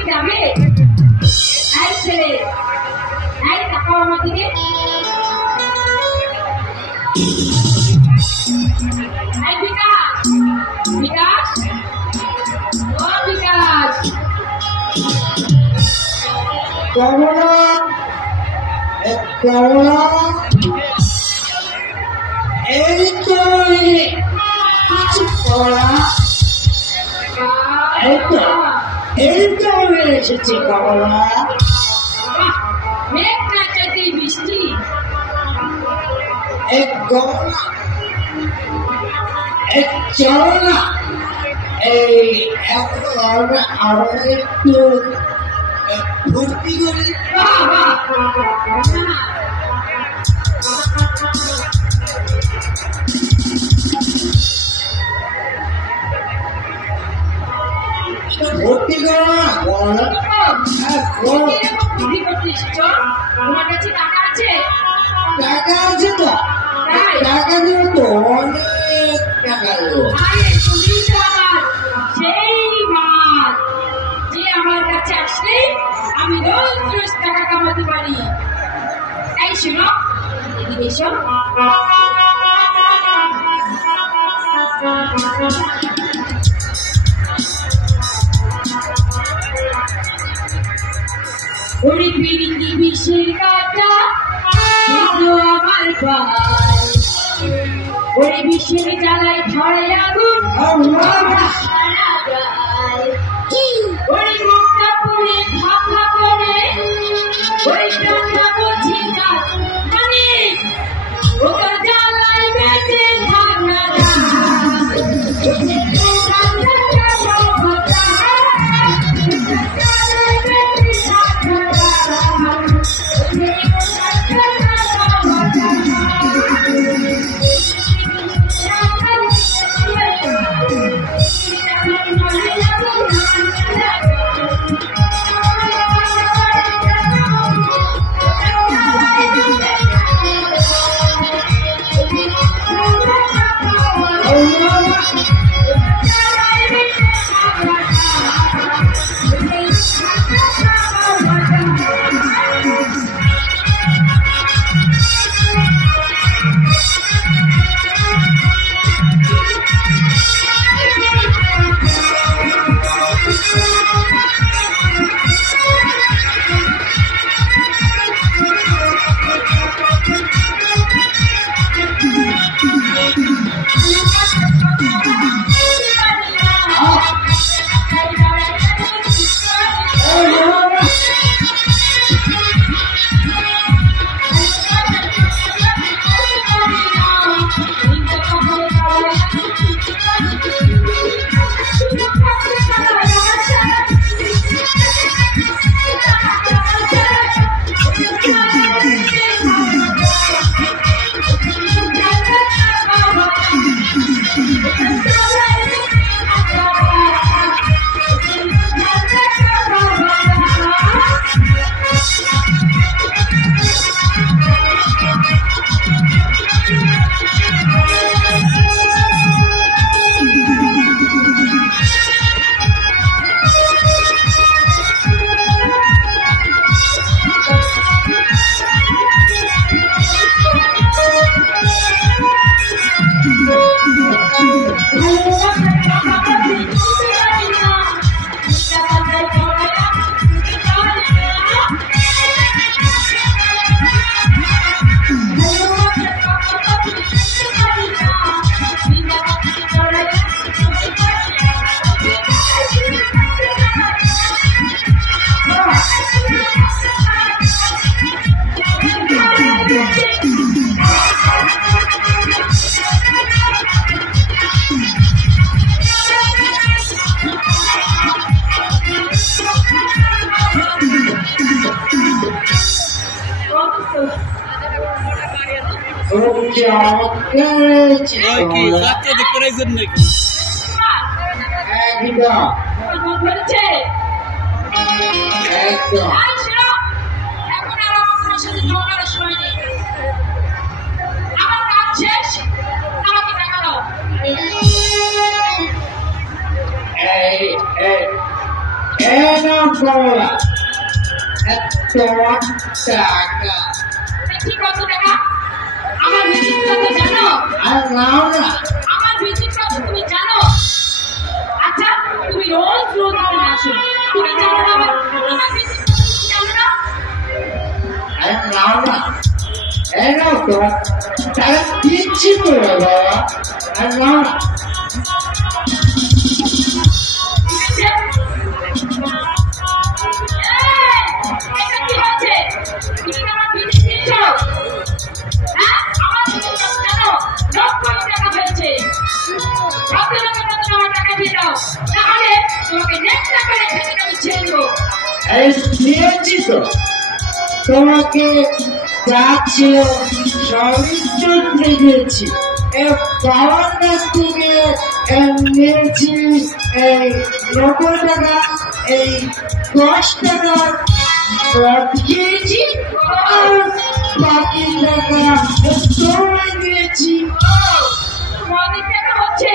কি যাবে এই ছেলে এই তাকাও আমার দিকে এই বিকাশ বিকাশ ও বিকাশ কমলা এ কমলা এই তো এই কিছু কমলা এই তো এই আমি এসেছি বাহ, মেঘ না চাইতেই বৃষ্টি এই কমলা এই চলো না এই এখন আমরা আমরা ভর্তি করি তো? তোমার কাছে টাকা আছে টাকা আছে তো? টাকা দেবো তো আমার সেই মাল যে আমার কাছে আসলে আমি রোজ টাকা কামাতে পারি তাই শোনো এদিকে এসো ওরে পিড়িতি বিষের কাটা আমার পায় ওরে বিষের জ্বালায় ধরে আগুন সারা বাচ্চাদের করাইছেন নাকি মন আমাকে টাকা আমার ভিজিট কত জানো? আর নাও না। আমার ভিজিট কত তুমি জানো? আচ্ছা তুমি রোজ রোজ এখানে আসো। তুমি জানো না আমার আমার ভিজিট জানো না? আর নাও না। এই নাও তো। টাকা দিচ্ছি তো বাবা। আর নাও না। এই তোমাকে যা ছিল সবই তো দিয়েছি। বাবার কাছ থেকে নিয়েছি এই নব্বই টাকা এই দশ টাকা দিয়েছি আর বাকি টাকা দিয়েছি। হচ্ছে?